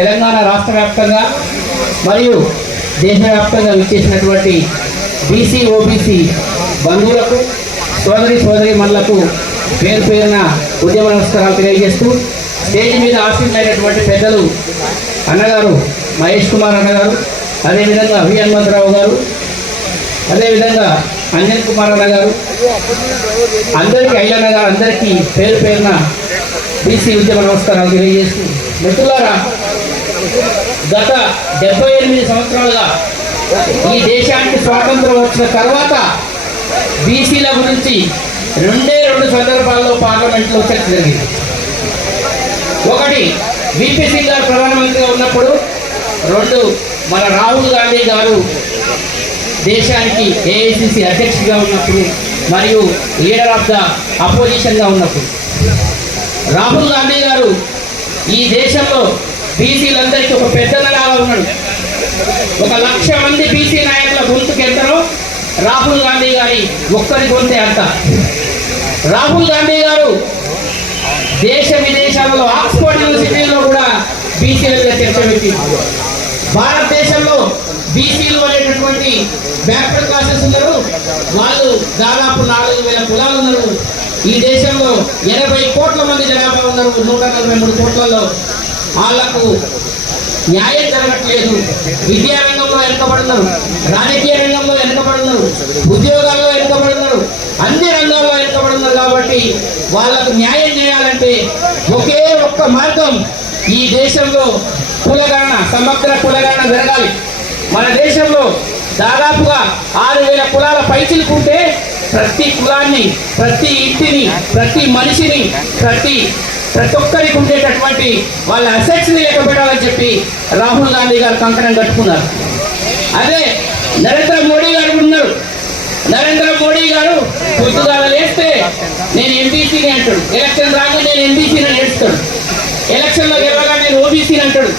తెలంగాణ రాష్ట్ర వ్యాప్తంగా మరియు దేశవ్యాప్తంగా విచ్చేసినటువంటి బీసీ ఓబీసీ బంధువులకు సోదరి సోదరి మనులకు పేరు పేరున ఉద్యమ నమస్కారాలు తెలియజేస్తూ స్టేజ్ మీద ఆశీర్వైనటువంటి పెద్దలు అన్నగారు మహేష్ కుమార్ అన్నగారు అదేవిధంగా వి హనుమంతరావు గారు అదేవిధంగా అంజన్ కుమార్ అన్న గారు అందరికీ అయ్యన్న గారు అందరికీ పేరు పేరున బీసీ ఉద్యమ నమస్కారాలు తెలియజేస్తూ మిత్రులారా గత డెబ్బై ఎనిమిది సంవత్సరాలుగా ఈ దేశానికి స్వాతంత్రం వచ్చిన తర్వాత బీసీల గురించి రెండే రెండు సందర్భాల్లో పార్లమెంట్లో చర్చ జరిగింది. ఒకటి విపి సింగ్ గారు ప్రధానమంత్రిగా ఉన్నప్పుడు రెండు మన రాహుల్ గాంధీ గారు దేశానికి ఏఐసిసి అధ్యక్షుడిగా ఉన్నప్పుడు మరియు లీడర్ ఆఫ్ ద అపోజిషన్గా ఉన్నప్పుడు. రాహుల్ గాంధీ గారు ఈ దేశంలో బీసీలందరికీ ఒక పెద్దలాగా ఉన్నాడు. ఒక లక్ష మంది బీసీ నాయకుల గొంతుకు ఎంతనో రాహుల్ గాంధీ గారి ఒక్కరి గొంతే అంత. రాహుల్ గాంధీ గారు దేశ విదేశాలలో ఆక్స్ఫర్డ్ యూనివర్సిటీలో కూడా బీసీలతో మీద చర్చ భారతదేశంలో బీసీలు అనేటటువంటి బ్యాక్వర్డ్ క్లాసెస్ ఉన్నారు. వాళ్ళు దాదాపు నాలుగు వేల కులాలు ఉన్నారు. ఈ దేశంలో ఎనభై కోట్ల మంది జనాభా ఉన్నారు. నూట నలభై మూడు కోట్లలో వాళ్ళకు న్యాయం జరగట్లేదు. విద్యా రంగంలో వెనుకబడున్నారు. రాజకీయ రంగంలో వెనుకబడున్నారు. ఉద్యోగాల్లో వెనుకబడున్నారు. అన్ని రంగాల్లో వెనుకబడున్నారు కాబట్టి వాళ్ళకు న్యాయం చేయాలంటే ఒకే ఒక్క మార్గం ఈ దేశంలో కులగణన సమగ్ర కులగణన జరగాలి. మన దేశంలో దాదాపుగా ఆరు వేల కులాల పైచిలుకుంటే ప్రతి కులాన్ని ప్రతి ఇంటిని ప్రతి మనిషిని ప్రతి ప్రతి ఒక్కరికి ఉండేటటువంటి వాళ్ళ అసెట్స్ని లెక్క పెట్టాలని చెప్పి రాహుల్ గాంధీ గారు కంకణం కట్టుకున్నారు. అదే నరేంద్ర మోడీ గారు ఉన్నారు. నరేంద్ర మోడీ గారు పొద్దుగాల లేస్తే నేను ఎంబీసీని అంటాడు. ఎలక్షన్ రాగా నేను ఎంబీసీని నేర్చుతాడు ఎలక్షన్లో గెలవగా నేను ఓబీసీని అంటాడు.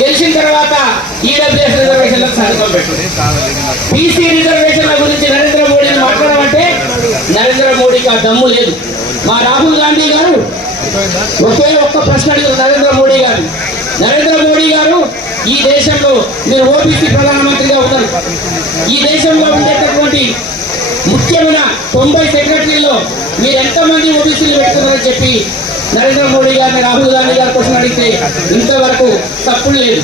గెలిచిన తర్వాత ఈడబ్ల్యూఎస్ రిజర్వేషన్లకు సంతకం పెట్టాడు బీసీ రిజర్వేషన్ల గురించి నరేంద్ర మోడీ మాట్లాడమంటే నరేంద్ర మోడీకి ఆ దమ్ము లేదు. మా రాహుల్ గాంధీ గారు ఒకే ఒక్క ప్రశ్న అడిగారు నరేంద్ర మోడీ గారు. నరేంద్ర మోడీ గారు ఈ దేశంలో మీరు ఓబీసీ ప్రధానమంత్రిగా ఉన్నారు ఈ దేశంలో ఉండేటటువంటి ముఖ్యమైన తొంభై సెక్రటరీలో మీరు ఎంతమంది ఓబీసీలు పెడుతున్నారని చెప్పి నరేంద్ర మోడీ గారిని రాహుల్ గాంధీ గారి కోసం అడిగితే ఇంతవరకు తప్పులు లేదు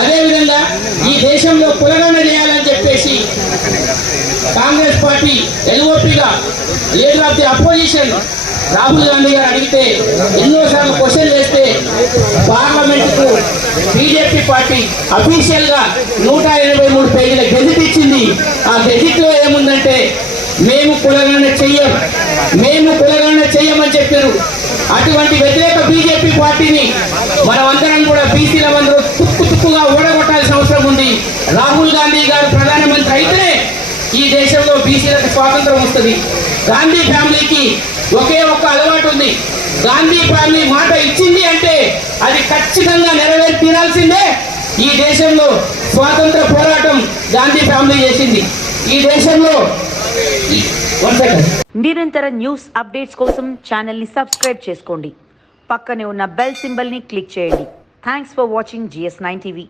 అదేవిధంగా ఈ దేశంలో కులగణన Congress party ఎల్ఓపిగా leader of the opposition Rahul Gandhi గారు అడిగితే ఎన్నోసార్లు క్వశ్చన్ చేస్తే పార్లమెంటుకు బీజేపీ పార్టీ అఫీషియల్గా నూట ఎనభై మూడు పేజీల గెజిట్ ఇచ్చింది. ఆ గెజిట్లో ఏముందంటే మేము కులగణన చెయ్యం. మేము కులగణన చెయ్యమని చెప్పారు. అటువంటి వ్యతిరేక బీజేపీ పార్టీని మనమందరం కూడా బీసీల అందరూ తుక్కు తుక్కుగా ఓడగొట్టాల్సిన అవసరం ఉంది. రాహుల్ గాంధీ గారు దేశంలో బీసీలకు స్వాతంత్రం వస్తుంది. గాంధీ ఫ్యామిలీకి ఒకే ఒక్క అలవాటు ఉంది. గాంధీ ఫ్యామిలీ మాట ఇచ్చింది అంటే అది ఖచ్చితంగా నెరవేరి తీరాల్సిందే. ఈ దేశంలో స్వాతంత్ర పోరాటం గాంధీ ఫ్యామిలీ చేసింది. ఈ దేశంలో నిరంతర న్యూస్ అప్డేట్స్ కోసం ఛానల్ని సబ్స్క్రైబ్ చేసుకోండి. పక్కనే ఉన్న బెల్ సింబల్ని క్లిక్ చేయండి. Thanks for watching GS nine TV.